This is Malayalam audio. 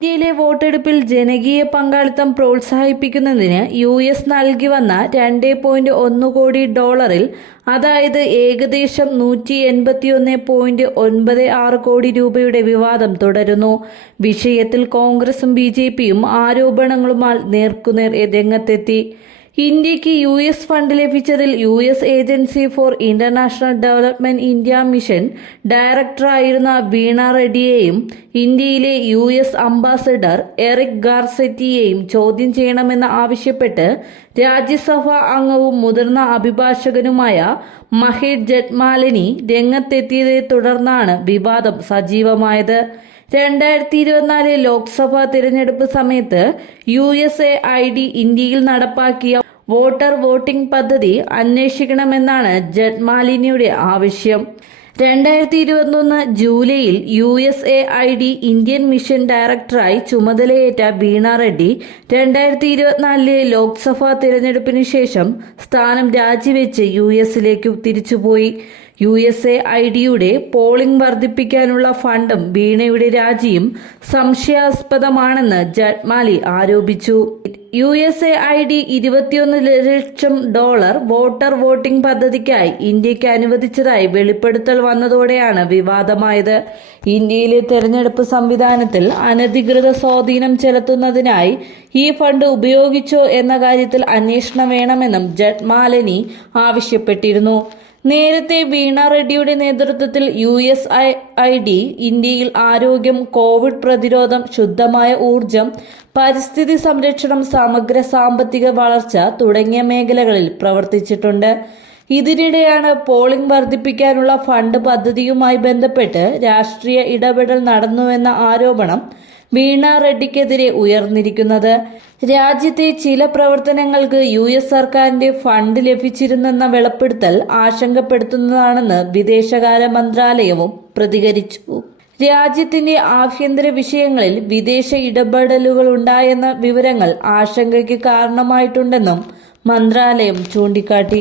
ഇന്ത്യയിലെ വോട്ടെടുപ്പിൽ ജനകീയ പങ്കാളിത്തം പ്രോത്സാഹിപ്പിക്കുന്നതിന് യു എസ് നൽകി വന്ന രണ്ട് പോയിന്റ് ഒന്ന് കോടി ഡോളറിൽ അതായത് ഏകദേശം നൂറ്റി എൺപത്തിയൊന്ന് പോയിന്റ് ഒൻപത് ആറ് കോടി രൂപയുടെ വിവാദം തുടരുന്നു. വിഷയത്തിൽ കോൺഗ്രസും ബി ജെ പിയും ആരോപണങ്ങളുമായി നേർക്കുനേർ രംഗത്തെത്തി. ഇന്ത്യയ്ക്ക് യു എസ് ഫണ്ട് ലഭിച്ചതിൽ U S agency for international development India mission ഡയറക്ടറായിരുന്ന വീണ റെഡ്ഡിയെയും ഇന്ത്യയിലെ യു എസ് അംബാസഡർ എറിക് ഗാർസെറ്റിയെയും ചോദ്യം ചെയ്യണമെന്ന് ആവശ്യപ്പെട്ട് രാജ്യസഭാ അംഗവും മുതിർന്ന അഭിഭാഷകനുമായ മഹേഷ് ജഡ്മാലിനി രംഗത്തെത്തിയതിനെ തുടർന്നാണ് വിവാദം സജീവമായത്. രണ്ടായിരത്തി ഇരുപത്തിനാല് ലോക്സഭാ തിരഞ്ഞെടുപ്പ് സമയത്ത് U S A I D ഇന്ത്യയിൽ നടപ്പാക്കിയ വോട്ടർ വോട്ടിംഗ് പദ്ധതി അന്വേഷിക്കണമെന്നാണ് ജഡ്മാലിനിയുടെ ആവശ്യം. രണ്ടായിരത്തി ഇരുപത്തൊന്ന് ജൂലൈയിൽ U S A I D Indian mission ഡയറക്ടറായി ചുമതലയേറ്റ ബീണ റെഡ്ഡി രണ്ടായിരത്തി ഇരുപത്തിനാലിലെ ലോക്സഭാ തിരഞ്ഞെടുപ്പിന് ശേഷം സ്ഥാനം രാജിവെച്ച് യു എസിലേക്ക് തിരിച്ചുപോയി. യു എസ് എ ഐ ഡിയുടെ പോളിംഗ് വർദ്ധിപ്പിക്കാനുള്ള ഫണ്ടും വീണയുടെ രാജിയും സംശയാസ്പദമാണെന്ന് ജഡ്മാലി ആരോപിച്ചു. U S A I D ഇരുപത്തിയൊന്ന് ലക്ഷം ഡോളർ വോട്ടർ വോട്ടിംഗ് പദ്ധതിക്കായി ഇന്ത്യയ്ക്ക് അനുവദിച്ചതായി വെളിപ്പെടുത്തൽ വന്നതോടെയാണ് വിവാദമായത്. ഇന്ത്യയിലെ തെരഞ്ഞെടുപ്പ് സംവിധാനത്തിൽ അനധികൃത സ്വാധീനം ചെലുത്തുന്നതിനായി ഈ ഫണ്ട് ഉപയോഗിച്ചോ എന്ന കാര്യത്തിൽ അന്വേഷണം വേണമെന്നും ജഡ്മാലിനി ആവശ്യപ്പെട്ടിരുന്നു. നേരത്തെ വീണ റെഡ്ഡിയുടെ നേതൃത്വത്തിൽ U S A I D ഇന്ത്യയിൽ ആരോഗ്യം കോവിഡ് പ്രതിരോധം ശുദ്ധമായ ഊർജം പരിസ്ഥിതി സംരക്ഷണം സമഗ്ര സാമ്പത്തിക വളർച്ച തുടങ്ങിയ മേഖലകളിൽ പ്രവർത്തിച്ചിട്ടുണ്ട്. ഇതിനിടെയാണ് പോളിംഗ് വർദ്ധിപ്പിക്കാനുള്ള ഫണ്ട് പദ്ധതിയുമായി ബന്ധപ്പെട്ട് രാഷ്ട്രീയ ഇടപെടൽ നടന്നുവെന്ന ആരോപണം വീണ റെഡ്ഡിക്കെതിരെ ഉയർന്നിരിക്കുന്നത്. രാജ്യത്തെ ചില പ്രവർത്തനങ്ങൾക്ക് യു എസ് സർക്കാരിന്റെ ഫണ്ട് ലഭിച്ചിരുന്നെന്ന വെളിപ്പെടുത്തൽ ആശങ്കപ്പെടുത്തുന്നതാണെന്ന് വിദേശകാര്യ മന്ത്രാലയവും പ്രതികരിച്ചു. രാജ്യത്തിന്റെ ആഭ്യന്തര വിഷയങ്ങളിൽ വിദേശ ഇടപെടലുകൾ ഉണ്ടായെന്ന വിവരങ്ങൾ ആശങ്കയ്ക്ക് കാരണമായിട്ടുണ്ടെന്നും മന്ത്രാലയം ചൂണ്ടിക്കാട്ടി.